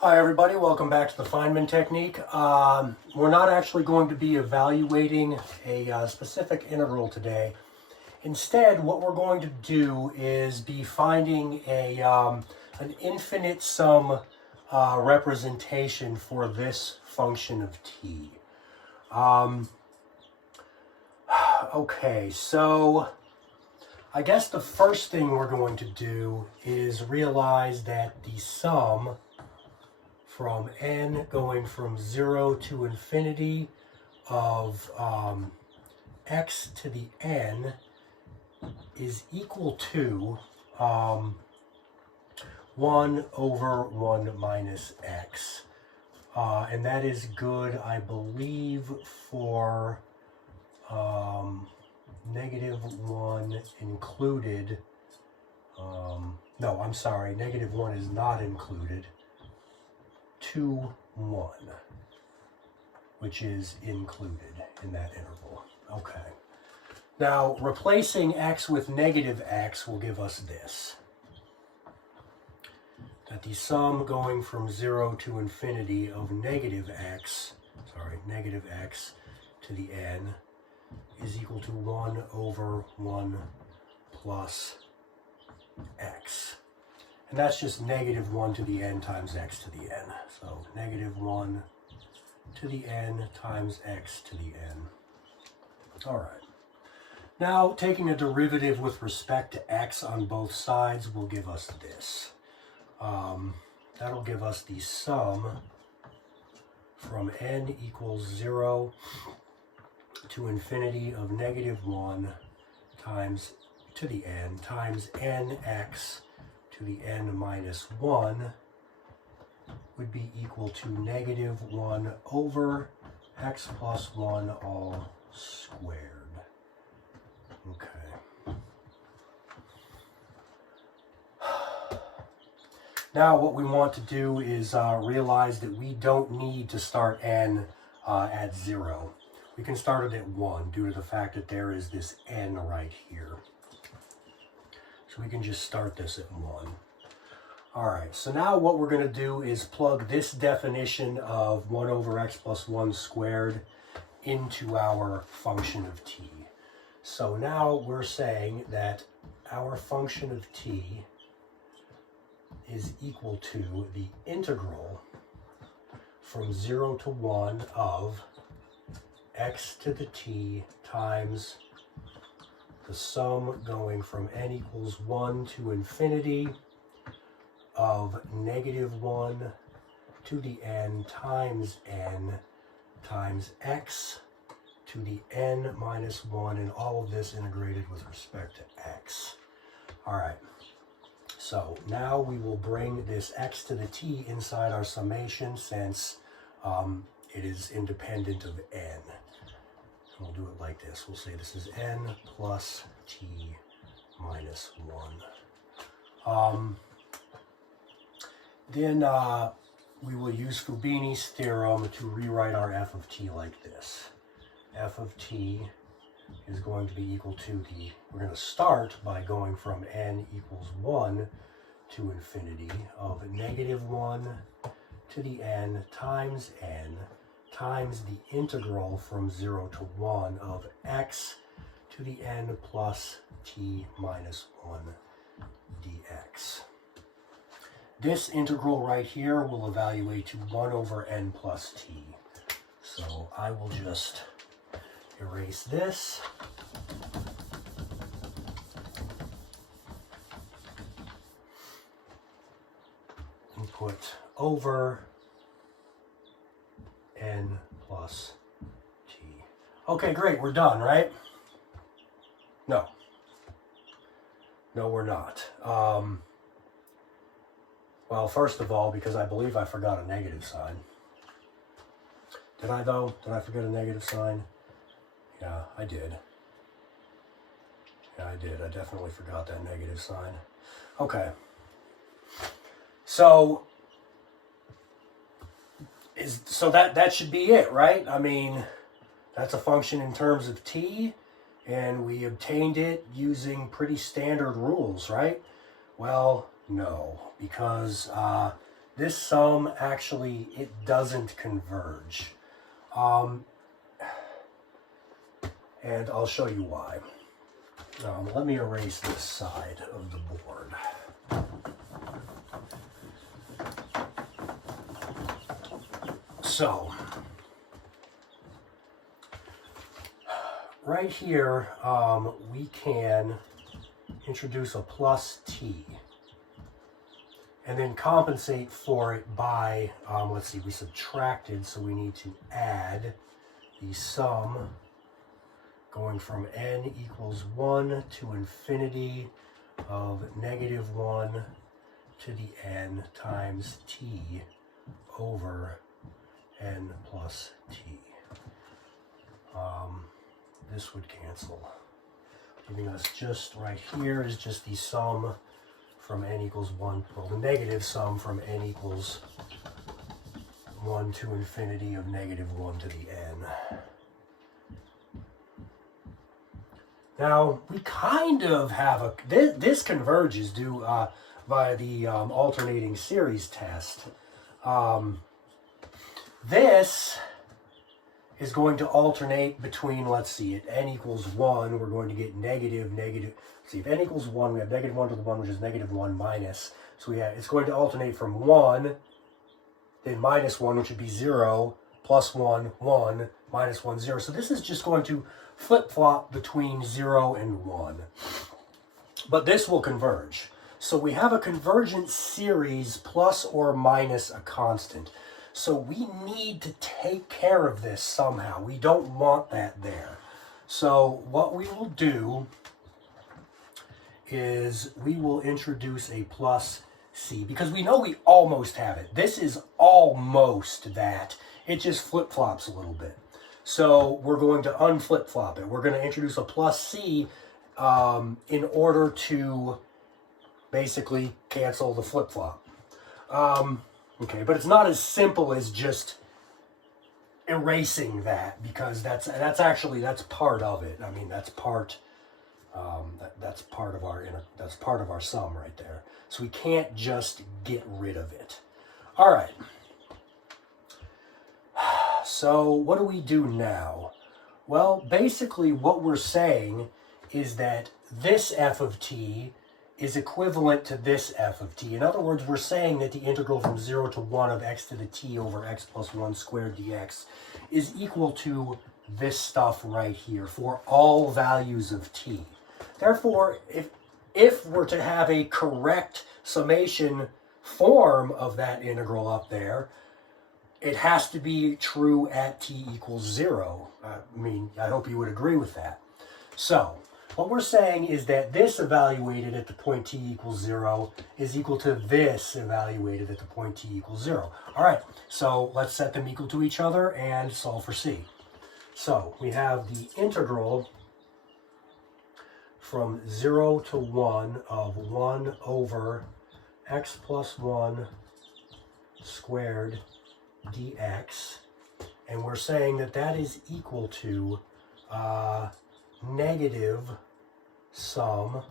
Hi everybody, welcome back to the Feynman technique. We're not actually going to be evaluating a specific integral today. Instead, what we're going to do is be finding an infinite sum representation for this function of t. Okay, so I guess the first thing we're going to do is realize that the sum from n going from 0 to infinity of x to the n is equal to 1 over 1 minus x. And that is good, I believe, for negative 1 included. No, I'm sorry, negative 1 is not included. 2, 1, which is included in that interval. Okay. Now, replacing x with negative x will give us this. That the sum going from 0 to infinity of negative x to the n is equal to 1 over 1 plus x. And that's just negative 1 to the n times x to the n. So negative 1 to the n times x to the n. All right. Now, taking a derivative with respect to x on both sides will give us this. That'll give us the sum from n equals 0 to infinity of negative 1 times to the n times nx to the n minus 1 would be equal to negative 1 over x plus 1 all squared. Okay. Now what we want to do is realize that we don't need to start n at 0. We can start it at 1 due to the fact that there is this n right here. So we can just start this at 1. All right, so now what we're going to do is plug this definition of 1 over x plus 1 squared into our function of t. So now we're saying that our function of t is equal to the integral from 0 to 1 of x to the t times the sum going from n equals 1 to infinity of negative 1 to the n times x to the n minus 1, and all of this integrated with respect to x. All right, so now we will bring this x to the t inside our summation since it is independent of n. We'll do it like this. We'll say this is n plus t minus 1. Then we will use Fubini's theorem to rewrite our f of t like this. F of t is going to be equal to we're going to start by going from n equals 1 to infinity of negative 1 to the n times the integral from 0 to 1 of x to the n plus t minus 1 dx. This integral right here will evaluate to 1 over n plus t. So I will just erase this. And put over n plus t. Okay, great, we're done, right? No. No, we're not. Well, first of all, because I believe I forgot a negative sign. Did I, though? Did I forget a negative sign? Yeah, I did. Yeah, I did. I definitely forgot that negative sign. Okay. So that should be it, right? I mean, that's a function in terms of t, and we obtained it using pretty standard rules, right? Well, no, because this sum actually, it doesn't converge. And I'll show you why. Let me erase this side of the board. So, right here, we can introduce a plus t and then compensate for it by, let's see, we subtracted, so we need to add the sum going from n equals 1 to infinity of negative 1 to the n times t over n plus t. This would cancel, giving us just right here is just the sum from n equals 1, well, the negative sum from n equals 1 to infinity of negative 1 to the n. Now, we kind of have a, this converges due by the alternating series test. This is going to alternate between, let's see, at n equals 1, we're going to get negative. See, if n equals 1, we have negative 1 to the 1, which is negative 1 minus. So we have, it's going to alternate from 1, then minus 1, which would be 0, plus 1, 1, minus 1, 0. So this is just going to flip-flop between 0 and 1. But this will converge. So we have a convergent series plus or minus a constant. So we need to take care of this somehow. We don't want that there. So what we will do is we will introduce a plus c, because we know we almost have it. This is almost that. It just flip-flops a little bit. So we're going to unflip-flop it. We're going to introduce a plus c in order to basically cancel the flip-flop. Okay, but it's not as simple as just erasing that, because that's part of it. I mean, that's part of our sum right there. So we can't just get rid of it. All right. So what do we do now? Well, basically what we're saying is that this f of t is equivalent to this f of t. In other words, we're saying that the integral from 0 to 1 of x to the t over x plus 1 squared dx is equal to this stuff right here for all values of t. Therefore, if we're to have a correct summation form of that integral up there, it has to be true at t equals 0. I mean, I hope you would agree with that. So, what we're saying is that this evaluated at the point t equals 0 is equal to this evaluated at the point t equals 0. All right, so let's set them equal to each other and solve for c. So we have the integral from 0 to 1 of 1 over x plus 1 squared dx. And we're saying that that is equal to negative sum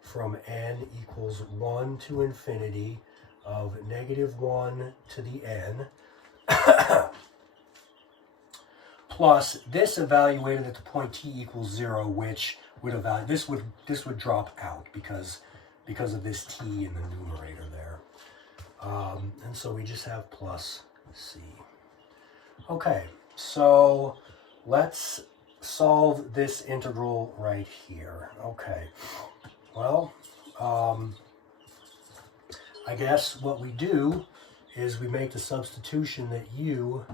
from n equals 1 to infinity of negative 1 to the n plus this evaluated at the point t equals 0, which would evaluate, this would drop out because of this t in the numerator there. And so we just have plus c. Okay, so let's solve this integral right here. Okay, well, I guess what we do is we make the substitution that u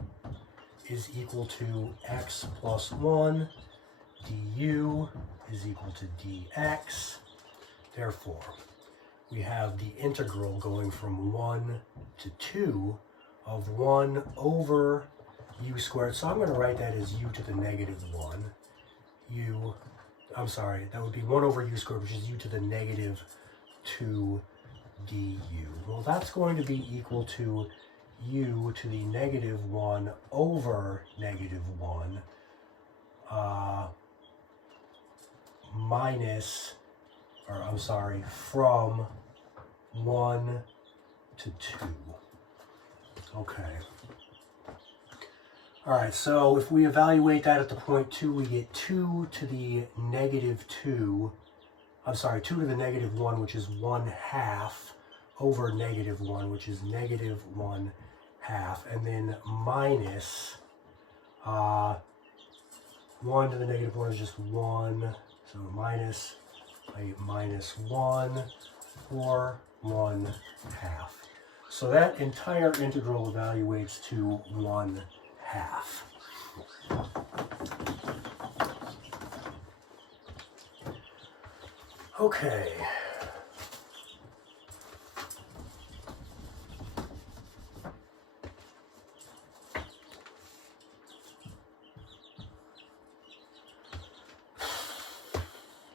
is equal to x plus 1, du is equal to dx. Therefore, we have the integral going from 1 to 2 of 1 over u squared. So I'm going to write that as u to the negative 1. That would be 1 over u squared, which is u to the negative 2 du. Well, that's going to be equal to u to the negative 1 over negative 1 from 1 to 2. Okay. All right, so if we evaluate that at the point 2, we get 2 to the negative 2. I'm sorry, 2 to the negative 1, which is 1/2 over negative 1, which is negative 1/2. And then minus 1 to the negative 1 is just 1. So minus a minus 1 or 1/2. So that entire integral evaluates to 1/2. Okay.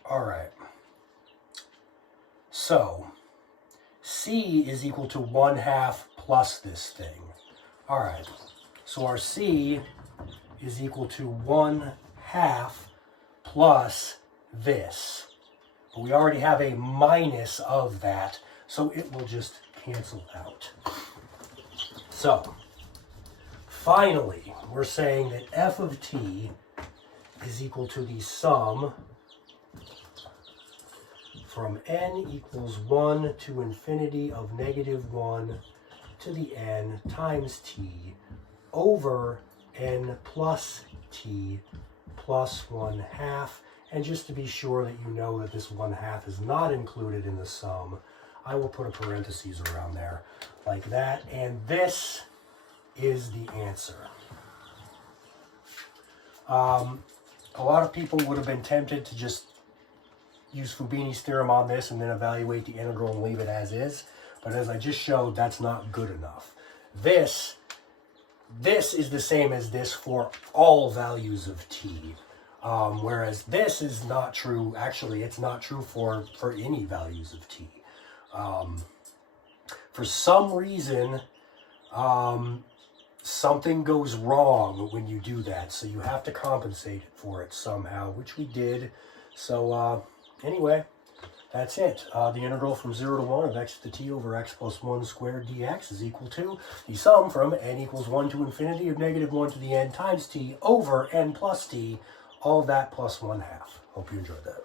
All right. So C is equal to 1/2 plus this thing. All right. So our C is equal to 1/2 plus this. But we already have a minus of that, so it will just cancel out. So finally, we're saying that f of t is equal to the sum from n equals 1 to infinity of negative 1 to the n times t over n plus t plus 1/2. And just to be sure that you know that this 1/2 is not included in the sum, I will put a parentheses around there like that. And this is the answer. A lot of people would have been tempted to just use Fubini's theorem on this and then evaluate the integral and leave it as is. But as I just showed, that's not good enough. This is the same as this for all values of t. Whereas this is not true. Actually, it's not true for any values of t. For some reason, something goes wrong when you do that. So you have to compensate for it somehow, which we did. So anyway, that's it. The integral from 0 to 1 of x to the t over x plus 1 squared dx is equal to the sum from n equals 1 to infinity of negative 1 to the n times t over n plus t, all of that plus 1/2. Hope you enjoyed that.